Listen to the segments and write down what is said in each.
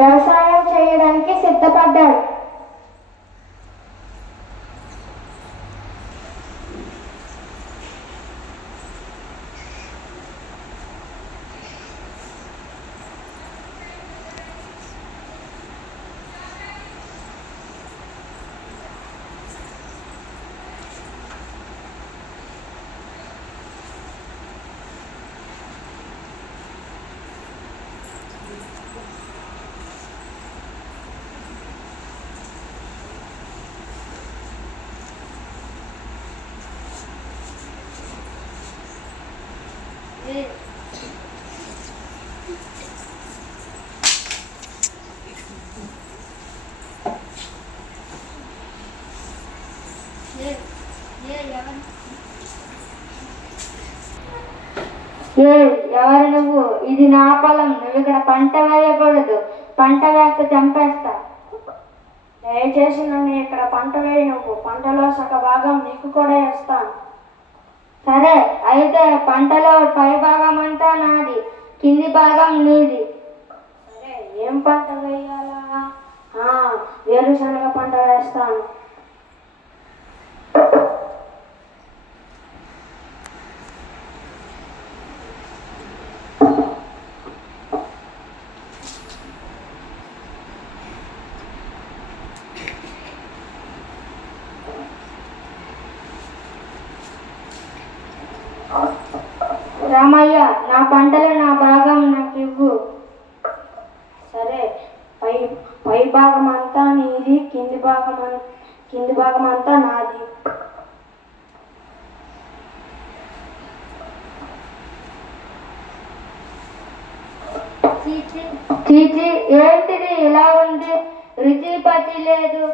వ్యవసాయం చేయడానికి సిద్ధపడ్డాడు. ఎవరు నువ్వు? ఇది నా పొలం, నువ్వు ఇక్కడ పంట వేయకూడదు. పంట వేస్తే చంపేస్తా. దయచేసి నన్ను ఇక్కడ పంట వేయి. నువ్వు పంటలో సగ భాగం నీకు కూడా ఇస్తాను. సరే, అయితే పంటలో పై భాగం అంతా నాది, కింది భాగం నీది. సరే, ఏం పంట వేయాలా? వేరుశనగ పంట వేస్తాను. రామయ్య, నా పంటలో నా భాగం నాకు ఇవ్వు. సరే, పై భాగం అంతా నీది, కింది భాగం అంతా నాది. చీచి, ఏంటిది ఇలా ఉంది? రుచి పచి లేదు.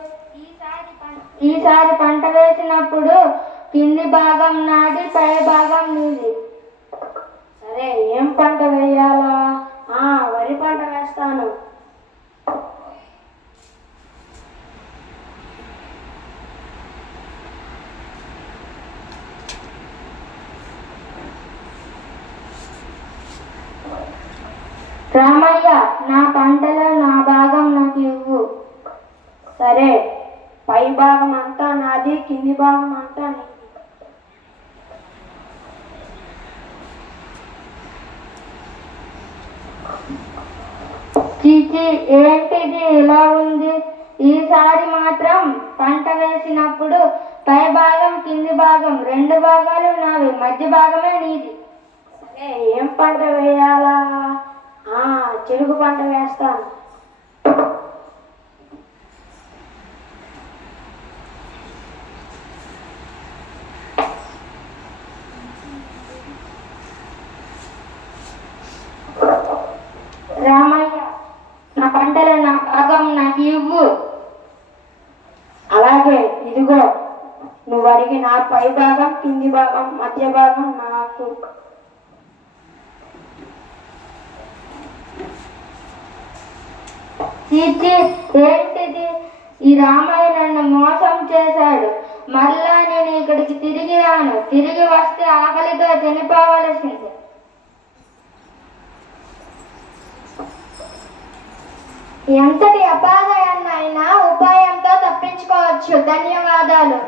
ఈసారి పంట వేసినప్పుడు కింది భాగం నాది, పై భాగం నీది. సరే, ఏం పంట వేయాలా? వరి పంట వేస్తాను. రామయ్య, నా పంటలో నా భాగం నాకు ఇవ్వు. సరే, పై భాగం అంతా నాది, కింది భాగం అంతా నీది. చీచి, ఏంటిది ఇలా ఉంది? ఈసారి మాత్రం పంట వేసినప్పుడు పై భాగం కింది భాగం రెండు భాగాలు నావి, మధ్య భాగమే నీది. సరే, ఏం పంట వేయాలా? చెరుకు పంట వేస్తాను. రామయ్య, నా పంటలో నా భాగం నాకు ఇవ్వు. అలాగే, ఇదిగో నువ్వు అడిగిన పై భాగం, కింది భాగం, మధ్య భాగం నాకు. చీచి, ఏంటిది? ఈ రామయ్య నన్ను మోసం చేశాడు. మళ్ళా నేను ఇక్కడికి తిరిగి రాను. తిరిగి వస్తే ఆకలితో చనిపోవలసిందే. ఎంతటి అపాయాన్నైనా ఉపాయంతో తప్పించుకోవచ్చు. ధన్యవాదాలు.